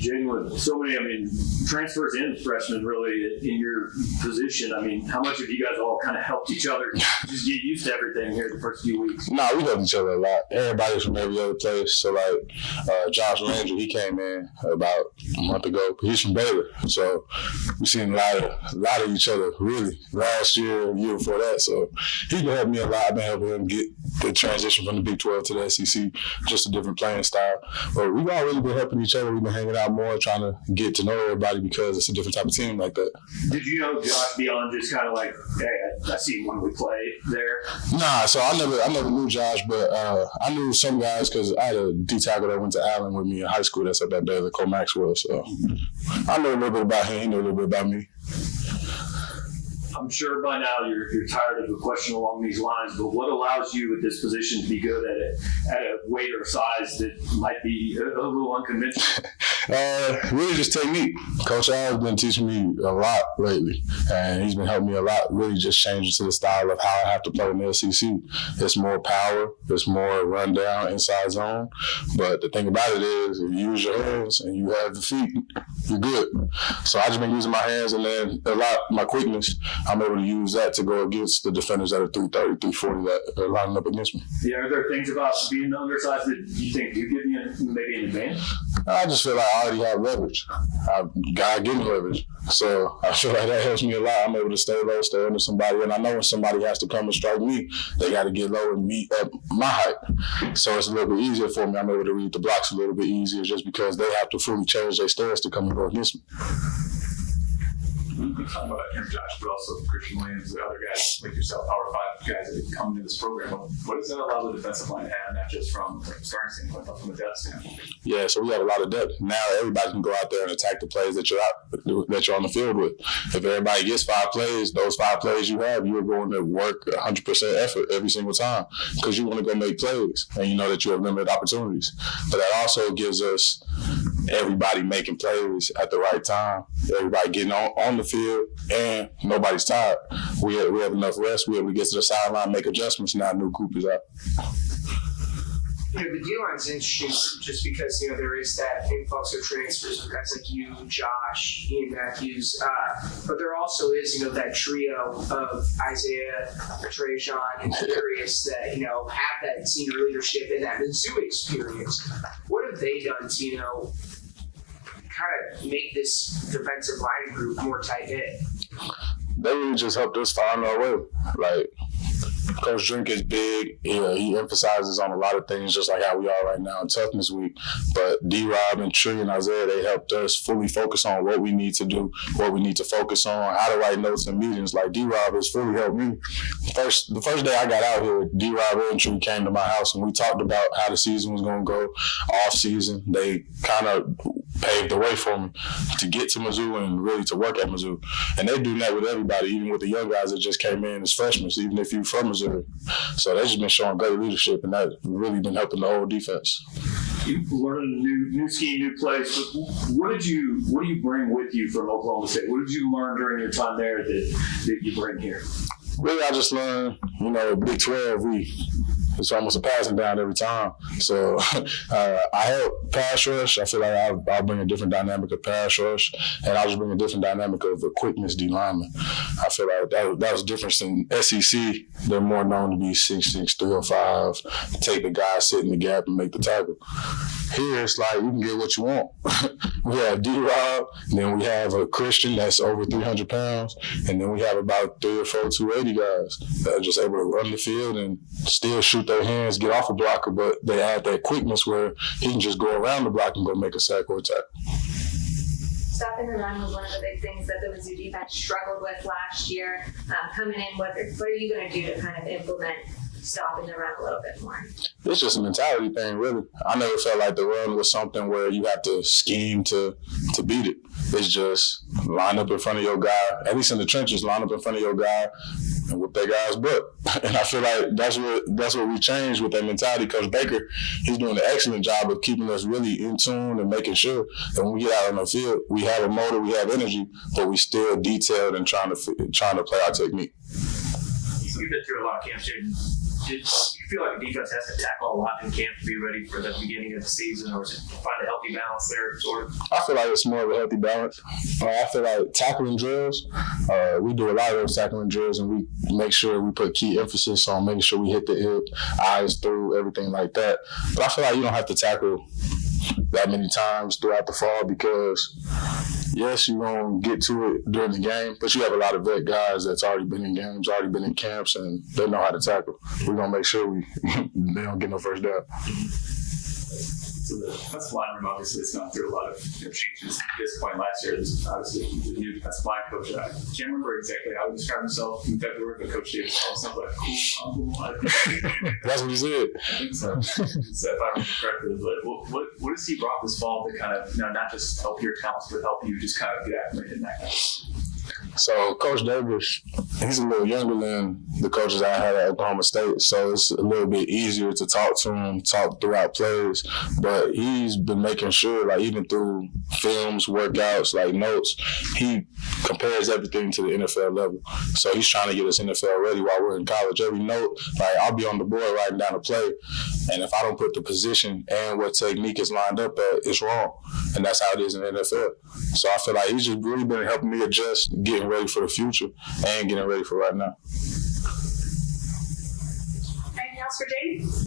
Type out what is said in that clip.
Jayden, with so many, transfers and freshmen really in your position, how much have you guys all kind of helped each other just get used to everything here the first few weeks? Nah, we helped each other a lot. Everybody's from every other place. So, Josh Ranger, he came in about a month ago. He's from Baylor. So, we've seen a lot of each other, really, last year, year before that. So, he's been helping me a lot. I've been helping him get the transition from the Big 12 to the SEC, just a different playing style. But we've all really been helping each other. We've been hanging out more, trying to get to know everybody because it's a different type of team like that. Did you know Josh beyond just kind of like, hey, I see him when we play there? Nah, so I never knew Josh, but I knew some guys because I had a D tackle that went to Allen with me in high school. That's at that Baylor, Cole Maxwell. So I know a little bit about him. He knew a little bit about me. I'm sure by now you're tired of a question along these lines, but what allows you at this position to be good at a weight or size that might be a little unconventional? Really just technique. Coach Al's been teaching me a lot lately, and he's been helping me a lot, really just changing to the style of how I have to play in the SEC. It's more power, it's more run down, inside zone, but the thing about it is if you use your hands and you have the feet, you're good. So I just been using my hands and then my quickness, I'm able to use that to go against the defenders that are 330, 340 that are lining up against me. Yeah, are there things about being undersized that you think do give you maybe an advantage? I just feel like I already have leverage. God gave me leverage. So I feel like that helps me a lot. I'm able to stay low, stay under somebody, and I know when somebody has to come and strike me, they got to get low and meet up my height. So it's a little bit easier for me. I'm able to read the blocks a little bit easier just because they have to fully change their stance to come and go against me. We talk about him, Josh, but also Christian Williams, the other guys like yourself, Power 5 guys that have come into this program. What does that allow the defensive line to have, not just from the starting standpoint, but from the depth standpoint? Yeah, so we have a lot of depth. Now everybody can go out there and attack the plays that you're on the field with. If everybody gets 5 plays, those 5 plays you have, you're going to work 100% effort every single time because you want to go make plays and you know that you have limited opportunities. But that also gives us everybody making plays at the right time, everybody getting on the field, and nobody's tired. We have enough rest. We're able to get to the sideline, make adjustments. Now a new group is out. The D-line's interesting just because, there is that influx of transfers for guys like you, Josh, Ian Matthews, but there also is, that trio of Isaiah, Trajan, and Darius that, have that senior leadership and that Mizzou experience. What have they done to, kind of make this defensive line group more tight-knit? They really just helped us find our way. Coach Drink is big. He emphasizes on a lot of things, just like how we are right now in Toughness Week. But D-Rob and Tree and Isaiah, they helped us fully focus on what we need to do, what we need to focus on, how to write notes in meetings. Like D-Rob has fully helped me. The first day I got out here, D-Rob and Tree came to my house and we talked about how the season was going to go, off season. They kind of paved the way for me to get to Mizzou and really to work at Mizzou. And they do that with everybody, even with the young guys that just came in as freshmen, even if you're from Missouri. So they've just been showing great leadership, and that's really been helping the whole defense. You learned a new scheme, new place. But what do you bring with you from Oklahoma State? What did you learn during your time there that you bring here? Really, I just learned, Big 12, it's almost a passing down every time. So I help pass rush. I feel like I'll bring a different dynamic of pass rush, and I'll just bring a different dynamic of a quickness D lineman. I feel like that was different than SEC. They're more known to be 6'6", 305, take the guy, sit in the gap, and make the tackle. Here, it's like you can get what you want. We have D-Rob, and then we have a Christian that's over 300 pounds, and then we have about 3 or 4 280 guys that are just able to run the field and still shoot their hands, get off a blocker, but they add that quickness where he can just go around the block and go make a sack or a tackle. Stopping the run was one of the big things that the Mizzou defense struggled with last year. Coming in, what are you going to do to kind of implement stopping the run a little bit more? It's just a mentality thing, really. I never felt like the run was something where you have to scheme to beat it. It's just line up in front of your guy, at least in the trenches, line up in front of your guy and whip that guy's butt. And I feel like that's what we changed with that mentality. Coach Baker, he's doing an excellent job of keeping us really in tune and making sure that when we get out on the field, we have a motor, we have energy, but we still detailed and trying to play our technique. You've been through a lot of camps, Jayden. do you feel like the defense has to tackle a lot in camp to be ready for the beginning of the season, or is it find a healthy balance there, sort of? I feel like it's more of a healthy balance. I feel like tackling drills, we do a lot of those tackling drills, and we make sure we put key emphasis on making sure we hit the hip, eyes through, everything like that. But I feel like you don't have to tackle that many times throughout the fall because, yes, you're going to get to it during the game, but you have a lot of vet guys that's already been in games, already been in camps, and they know how to tackle. We're going to make sure they don't get no first down. So the defensive line room obviously has gone through a lot of changes at this point last year. There's obviously the new defensive line coach. I can't remember exactly how he described himself in February, but Coach Davis called himself like cool uncle. That's what he said. I think so. So if I remember correctly, but what has he brought this fall to kind of not just help your talents, but help you just kind of get acclimated in that kind of So Coach Davis, he's a little younger than the coaches I had at Oklahoma State, so it's a little bit easier to talk to him, talk throughout plays. But he's been making sure, like even through films, workouts, like notes, he compares everything to the NFL level. So he's trying to get us NFL ready while we're in college. Every note, like I'll be on the board writing down a play, and if I don't put the position and what technique is lined up at, it's wrong. And that's how it is in the NFL. So I feel like he's just really been helping me adjust, getting ready for the future and getting ready for right now. Anything else for Jayden?